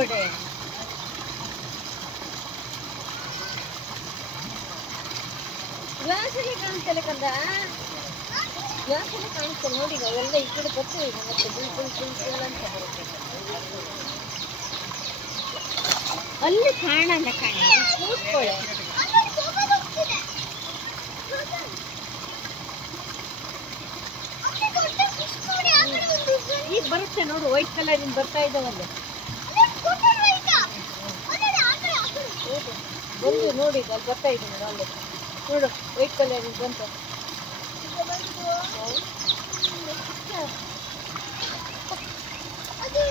ಕೊಡೆ. ಗ್ಲಾಸಲ್ಲಿ ಕಾಣಿಸ್ತಲ್ಲ ಕಂದ, ಗ್ಲಾಸಲ್ಲಿ ಕಾಣಿಸ್ತಲ್ಲ ನೋಡಿ. ನಾವೆಲ್ಲ ಈ ಕಡೆ ಬರ್ತೇವೆ ಈಗ, ಮತ್ತೆ ಬುಲ್ ಅಂತ ಬರುತ್ತೆ. ಅಲ್ಲಿ ಕಾಣಲ್ಲ ಕಾಣೆ, ಕೂತ್ಕೊಳ್ಳೆ. ಈಗ ಬರುತ್ತೆ ನೋಡು, ವೈಟ್ ಕಲರ್ ಇಂದ ಬರ್ತಾ ಇದ್ದಾವಲ್ಲ. ಬಂದು ನೋಡಿ, ಅಲ್ಲಿ ಬರ್ತಾ ಇದ್ದೀನಿ ಅಲ್ಲಿ ನೋಡು, ವೈಟ್ ಕಲರ್ ಇಂದ ಬಂತು. ಅದು